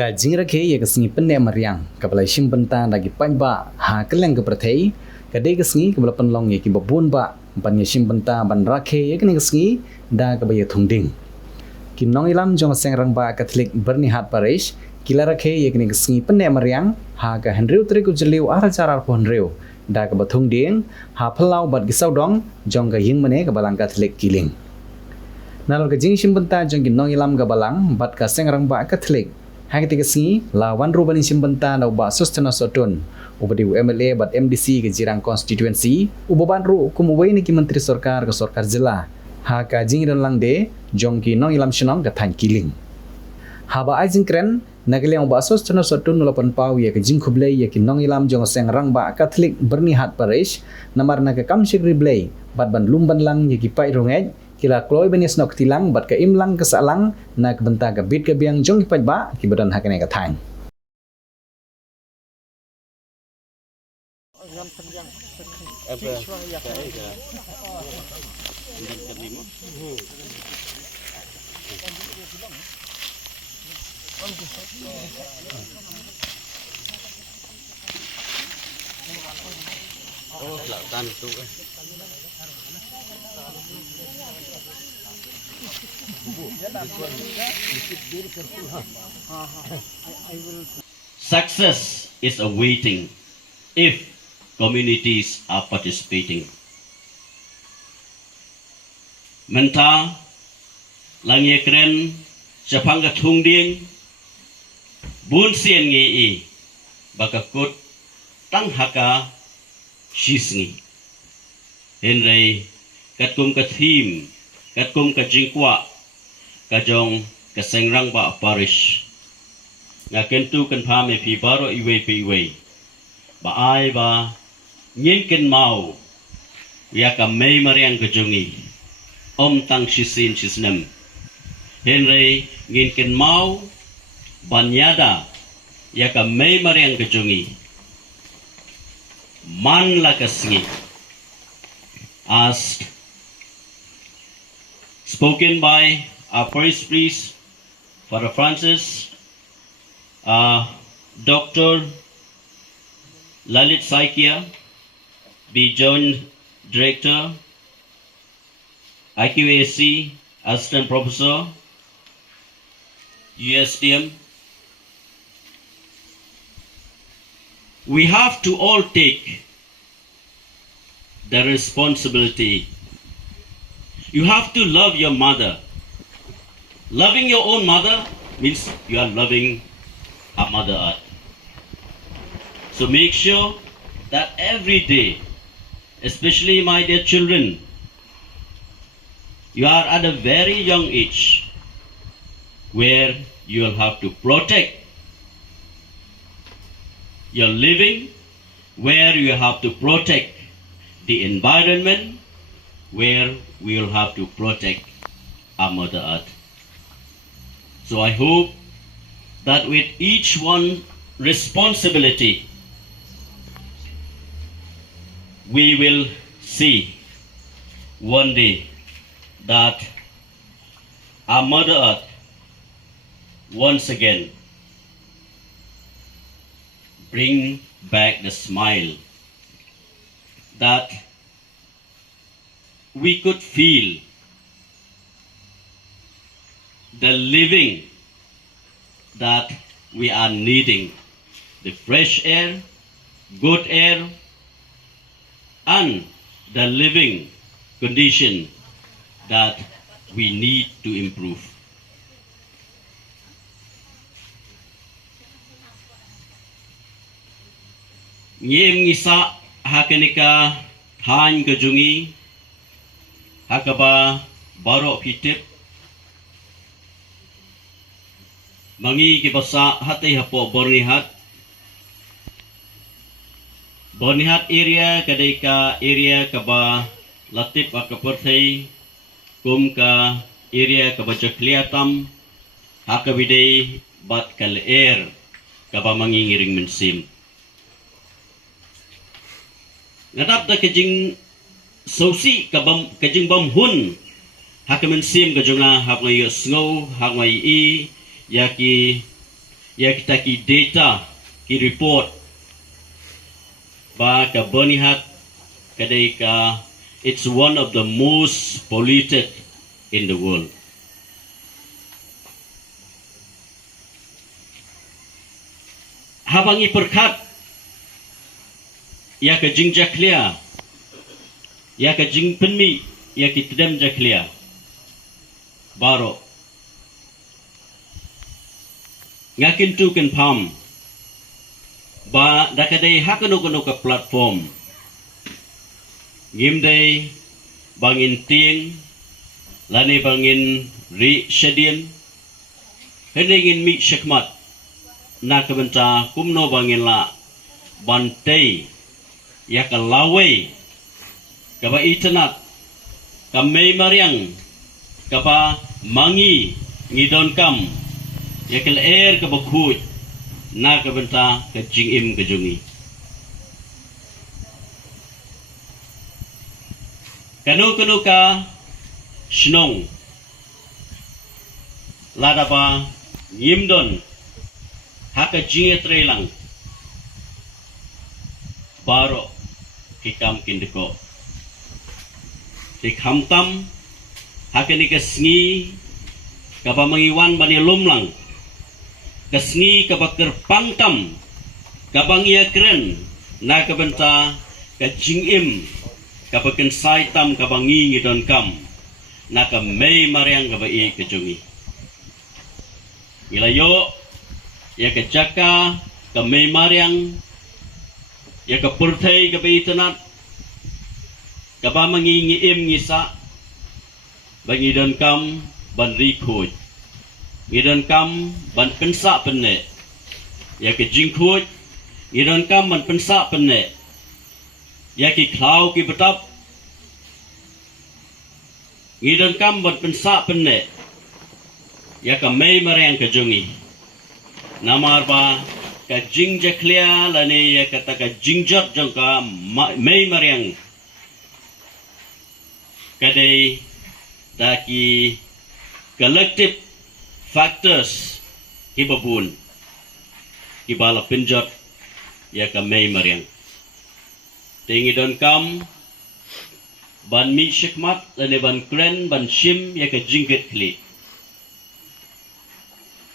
Ka jingra ke ye kasngi penne mariang kabala shimbanta lagi panba ha keleng ke prathei kade kasngi kabala panlong ye ki babun ba ban ye shimbanta ban rakhe ye kni kasngi da kabaya thungding kinong ilam jong sengrang ba Catholic berni hat parish kila rakhe ye kni kasngi penne mariang ha ka henriu tri ku jeliu ara charar pon reu da ka bathungding ha phalau bat gisau dong jong ka ying mane kabalang Catholic kiling nalor ka jing shimbanta jong kinong ilam kabalang bat ka sengrang ba Catholic Hang si lawan rubani simbenta na uba sustana sotun ubadi UMLA bat MDC ke jirang constituency ubaban ru kumuway ni ki menteri sarkar ke sarkar jila ha ka jing lang de jongki nong ilam shinong ka than kiling haba ajing kren nagle uba sustana sotun nulapan pau ye ke jing khublei ye ki nong ilam jong seng rang ba Catholic berni hat parish namar na ka kamshik riblei bat ban lumban lang ye ki pai rongej kila kloi benis nok tilang bat ka imlang ka salang na kabenta ka bit ka biang jong ipaj ba ki badan hakane ka thang Oh, lautan tu. Success is awaiting if communities are participating. Menta langye kren sepangga thungding bun sien ngi i bakakut tang haka shisngi henrei katkum ka thim katkum ka jingkwa kajong kasengrang ba parish nga kentu kan pha me phi baro iwe pe iwe ba ai ba nyen ken mau ya ka mei mariang kajongi om tang shisin shisnem henrei nyen ken mau banyada ya ka mei mariang kajongi man la kasngi asked spoken by our parish priest, Father Francis, Dr. Lalit Saikia, the Joint Director, IQAC, Assistant Professor, USDM. We have to all take the responsibility. You have to love your mother. Loving your own mother means you are loving a Mother Earth. So make sure that every day, especially my dear children, you are at a very young age where you will have to protect your living, where you have to protect the environment, where we will have to protect our Mother Earth. So I hope that with each one responsibility, we will see one day that our Mother Earth once again bring back the smile that we could feel the living that we are needing, the fresh air, good air, and the living condition that we need to improve. Ngiem ngisa hakenika thain kejungi hakaba barok hitip mangi kibasa hati hapo Bornihat area kadika area kaba latip akaperthai kum ka area kaba jakliatam hakabidei bat kal air kaba mangi ngiring mensim ngadap da kejing sausi kajing bam hun hakamen sim kajonga hak ngai sngo hak ngai i yaki ya kita ki data ki report ba ka bonihat kadai ka it's one of the most polluted in the world. Habangi perkat ya ka jing jaklia ya ka jing penmi ya ki tedam jaklia baro ngakin tu kan pam ba dakadai hakano ka platform ngimdai bangin ting lani bangin ri shedin heningin mi shakmat na kabenta kumno bangin la bantai ya ka lawe ka ba itanat ka may mariang ka ba mangi ngidon kam ya ka air ka ba khuj na kabenta ka jingim ka jungi kanu ka shnong lada ba ngimdon haka jinge trelang baro kikam kindeko kikam tam haka ni kasngi kaba mangiwan bani lumlang kasngi kabakar pangtam kabang ia keren na kabenta ka jingim kabakan saitam kabangi ngidon kam na ka may mariang kabai kejungi ilayo ya ka jaka ka may mariang ya ka purtay kabai tanat kaba mangingiim ngisa bangidon kam ban rikhoy ngidon kam ban pensa penne ya ka jingkhoy ngidon kam ban pensa penne ya ki klau ki betap ngidon kam ban pensa penne ya ka may marang ka jungi namar ba ka jing jaklia lani ya kata ka jingjat jong ka may marang kadai daki collective factors kibabun kibala pinjat ya ka may marang tingidon kam ban mi shikmat lane ban kren ban shim ya ka jingket kli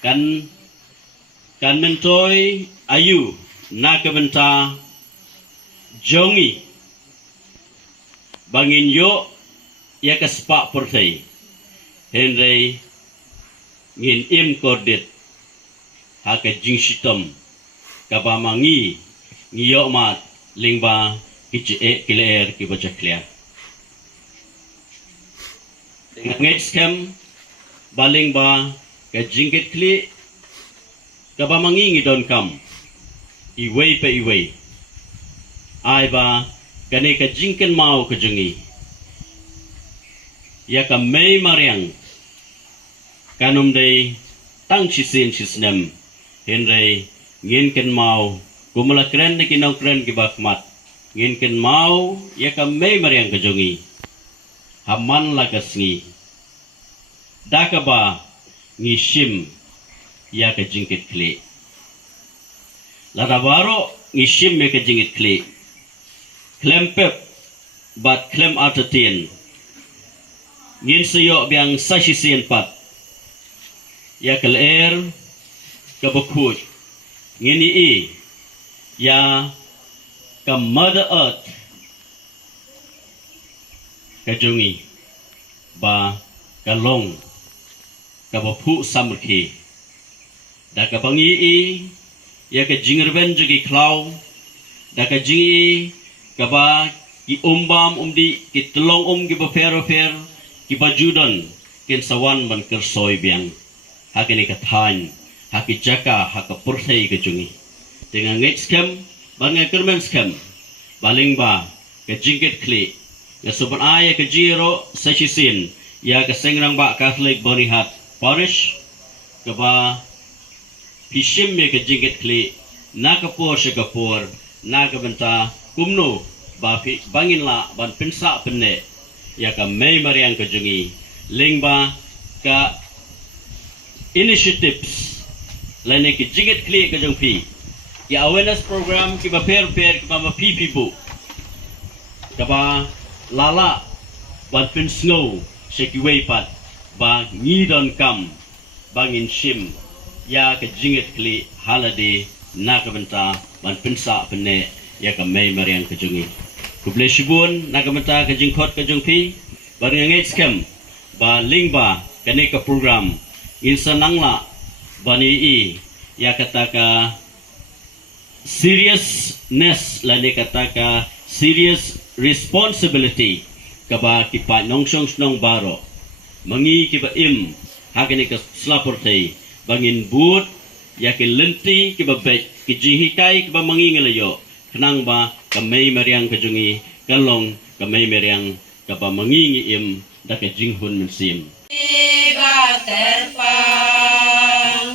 kan mentoy ayu na ka benta jongi bangin yo ya ka spa portay henry ngin im kordit ha ka jingshitom ka ba mangi ngiyo mat lingba kiler ki baca clear dengan ngetskem baling ba ka jingket kli ka ba mangingi don kam iway pa iway ay ba kani ka jingken mau ka jungi ya ka may mariang kanum day tang chisin chisnem henry ngin ken mau kumala kren ni kinong kren ki bakmat ngin ken mau ya ka may mariang ka jungi haman la kasngi daka ba ngishim ya ka jingkit kli lada baro ngishim ya ka jingkit kli klempep bat klem atatin ngin sayo biang sashisien pat ya ka laer ka bakut ngini i ya ka mother earth ka jungi ba ka long ka bapu samrki da ka bangi i ya ka jingerben jugi klau da ka jingi ka ba ki umbam umdi ki telong ki bafer ki bajudon kin sawan ban kersoy biang hakini ka than haki jaka haka purthai ka jungi dengan ngetskem banga kermen skem baling ba ka jingket kli ya sobat aya ka jiro sashisin ya ka sengrang ba Catholic Bonihat Parish ka ba pishim me ka jingket kli na ka por sya ka por na ka benta kumno ba bangin la ban pensa penne ya ka may mariang ka jungi ling ba ka initiatives lain ki jingit kli ke jong pi ki awareness program ki ba per ki ba pi bu ka ba lala ban pin snow se ki wei pat ba ni don kam bangin shim ya ke jingit kli halade na ka benta ban pin sa pene ya ka mei marian ke jongi ku ble shibun na ka benta ke jingkot ke jong pi ba ngai scam ba ling ba kene ka program in sanangla bani i ya kata ka seriousness la ne kata ka serious responsibility ka ba ki pa nongsong snong baro mangi ki ba im hakene ka slaportei bangin but ya ki lenti ki ba bet ki jihikai ki ba mangi ngelayo kenang ba ka mei meriang ka jungi kalong ka mei meriang ka ba mangi ngi im da ka jinghun mensim ba terpang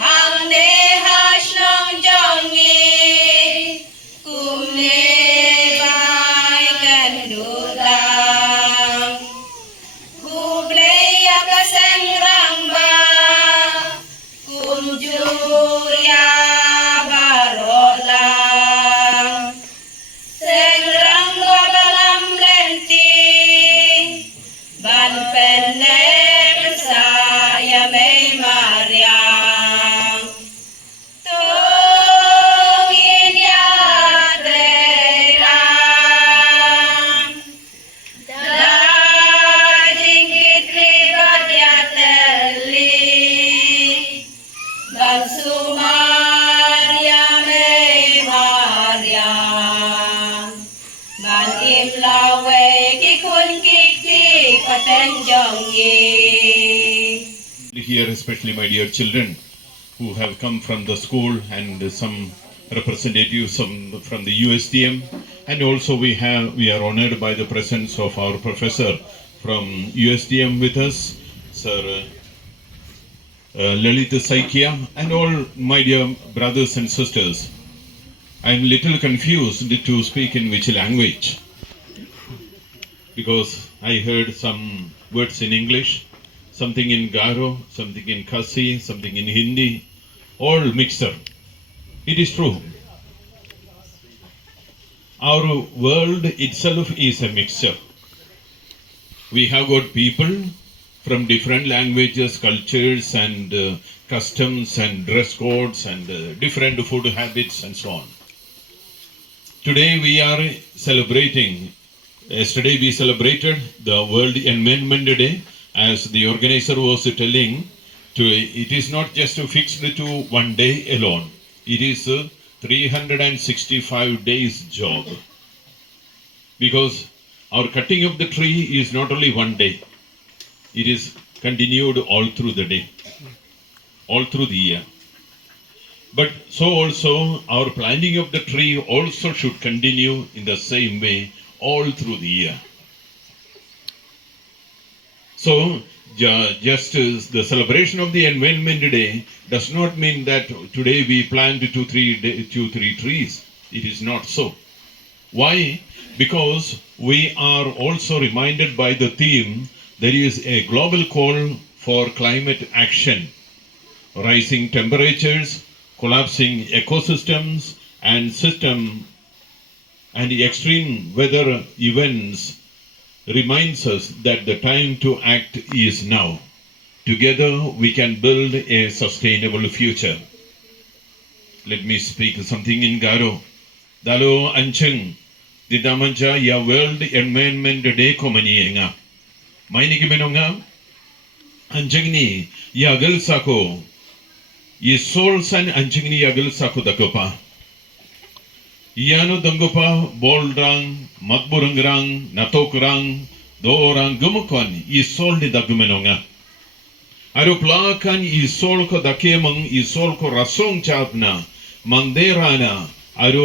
hang de hash nong jongi kum ne bai kan dudang ku bleya ka seng rang ba kum juria barolang seng rang ba dalam lenti ban penne saya mei mariang tungin ya derang daging kitlibat ya teli ban sumar ya mei mariang ban imlawe kikun kikli patenjongi. Here, especially my dear children who have come from the school and some representatives from the USTM, and also we are honored by the presence of our professor from USTM with us, Sir Lalit Saikia, and all my dear brothers and sisters. I am little confused to speak in which language, because I heard some words in English, something in Garo, something in Khasi, something in Hindi, all mixed up. It is true. Our world itself is a mixture. We have got people from different languages, cultures, and customs, and dress codes, and different food habits, and so on. Today we are celebrating. Yesterday we celebrated the World Environment Day. As the organizer was telling, it is not just fixed to one day alone. It is a 365 days job. Because our cutting of the tree is not only one day. It is continued all through the day, all through the year. But so also our planting of the tree also should continue in the same way all through the year. So, just as the celebration of the Environment Day does not mean that today we plant 2-3 trees. It is not so. Why? Because we are also reminded by the theme there is a global call for climate action. Rising temperatures, collapsing ecosystems and extreme weather events reminds us that the time to act is now. Together we can build a sustainable future. Let me speak something in Garo. Dalo ancheng didamanja ya World Environment Day ko manienga. May ni kimenonga ancheng ni yagal sako Yisol san ancheng ni yagal sako dakopa. Iyano danggopa bolrang, matburangrang, natokrang, doorang gumukon, isol ni dagumenonga. Aro plakan isol ko dakemang isol ko rasong chatna, manderana, aro